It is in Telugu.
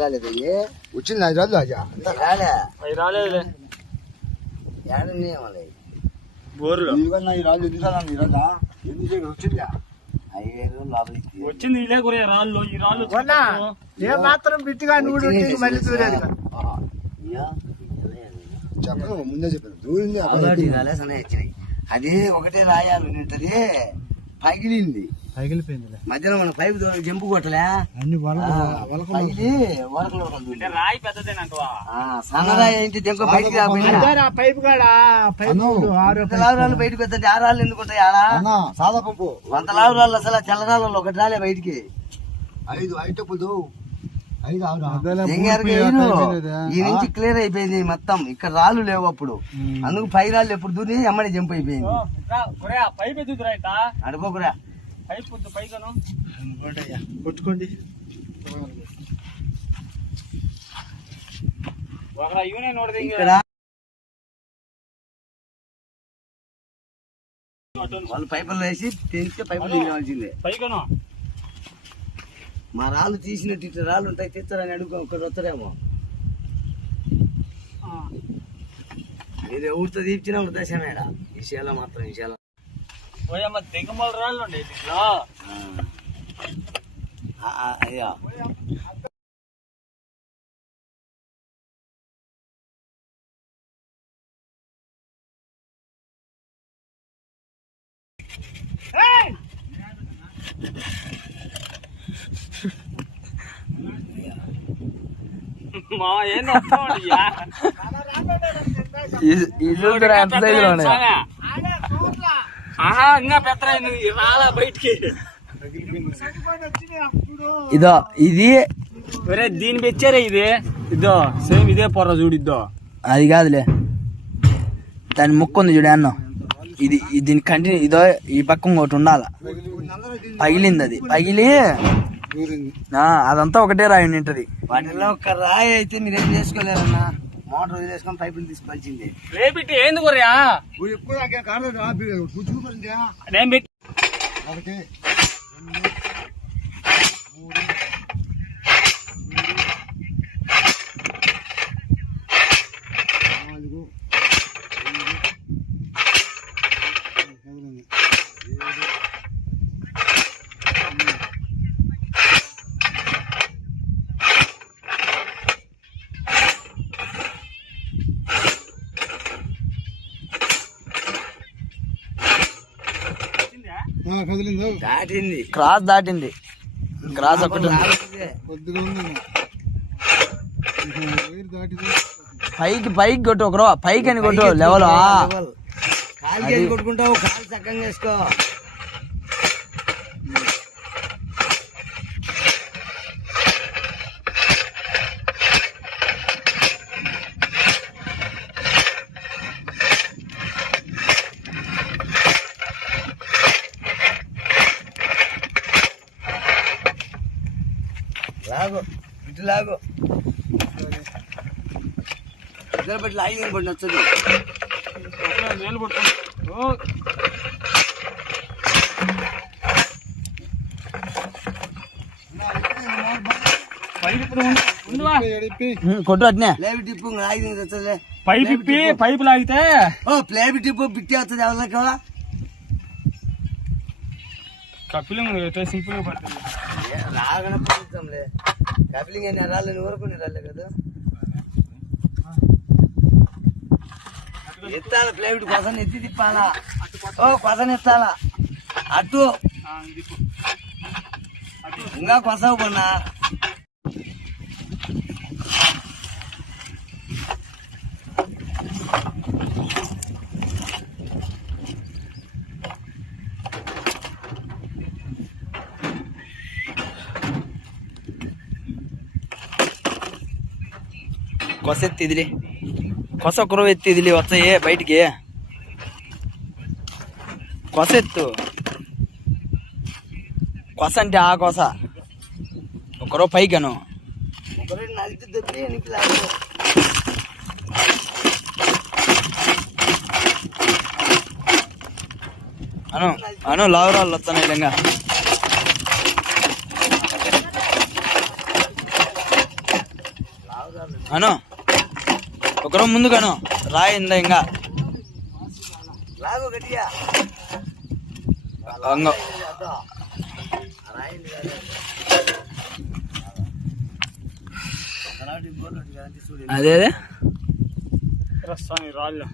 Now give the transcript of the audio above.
రాలేదు వచ్చింది 5 రోజులు రాలేదులే బోర్లు ఈ రాళ్ళు ఎందుకు ఈరోజా ఎందుకు వచ్చిందా వచ్చింది ఇదే కొరే రాళ్ళు ఈ రాళ్ళు ఏ మాత్రం బిట్టుగా నువ్వు మళ్ళీ చూడలేదు చెప్పను ముందే చెప్పాను దూరింది అది ఒకటే రాయాలి నింటది పగిలింది పగిలిపోయింది మధ్యలో మన పైపు జంపు కొట్టలే అన్ని రాయి పెద్దదేనంటవా సన్నరాయి ఏంటి దెంక బయటికి పైపు రాళ్ళు బయటకు వస్తుంది ఆ రాళ్ళు ఎందుకు ఉంటాయి ఆడ సాదా పంపు 100 లావు రాళ్ళు అసలు తెల్ల రాళ్ళు ఒకటి రాలే బయటికి 5 ఐటప్పులు ఈ నుంచి క్లియర్ అయిపోయింది మొత్తం ఇక్కడ రాళ్ళు లేవు అప్పుడు అందుకు పై రాళ్ళు ఎప్పుడు దూరి అమ్మడి జంప్ అయిపోయింది అడుకోకురా కొట్టుకోండి ఇక్కడ వాళ్ళు పైపులు వేసి తెంచితే పైపులు దిగవలసిందే మా రాళ్ళు తీసినట్టు ఇట్లా రాళ్ళు ఉంటాయి తెచ్చారని అడుగు ఒకటి వస్తారేమో మీరు ఎవరితో తీర్చినా దశ మేడ ఈ శేల మాత్రం ఈ శేల దిగమల రాళ్ళు ఉండే అయ్యా ఇంకా పెద్ద రాలా బయటికి ఇదో ఇది దీని పెచ్చారే ఇది ఇదో సేమ్ ఇదే పొర్ర చూడిద్దో అది కాదులే దాని ముక్కు ఉంది చూడే అన్నం ఇది దీని కంటిన్యూ ఇదో ఈ పక్క ఇంకోటి ఉండాల పగిలింది అది పగిలి అదంతా ఒకటే రాయి ఉంటది వాటిలో ఒక రాయి అయితే మీరేం చేసుకోలేరన్నా మోటార్ వదిలేసుకొని పైపులు తీసుకొచ్చింది రేపిట్టి ఏంది కొర్యా దాటింది క్రాస్ దాటింది క్రాస్ ఒకటి పైకి కొట్టు ఒకరో పైకి అని కొట్టు లెవెల్ కాలు కొట్టుకుంటావు కాలు చక్కగా వేసుకో లాగు ఇటు లాగు ఇద్దరు బట్టి లాగింగ్ పడి నచ్చదు కొట్టు అట్నే ప్లేబి టిప్పు లాగింగ్ వస్తుంది పైపు లాగితే ప్లేబి టిప్పు బిట్టి వస్తుంది ఎవరికి కపిలింగ్ సింపుల్ గా పడుతుంది రాగానే పడుతాంలే కపిలింగ్ అని రాళ్ళని ఊరుకుని రాలే కదా ఎత్తాల ప్లేవిట్ కొసని ఎత్తి తిప్పాలా కొసని ఎత్తాలా అటు ఇంకా కొసవు కొన్నా కొస ఎత్తిదిలే కొస ఒకరు ఎత్తిదిలే వచ్చాయి బయటికి కొస ఎత్తు కొస అంటే ఆ కొస ఒకరో పైకను అను అను లావురాళ్ళు వస్తున్నాయి విధంగా అను ఒకరో ముందుగాను రాయిందా ఇంకా రాళ్ళు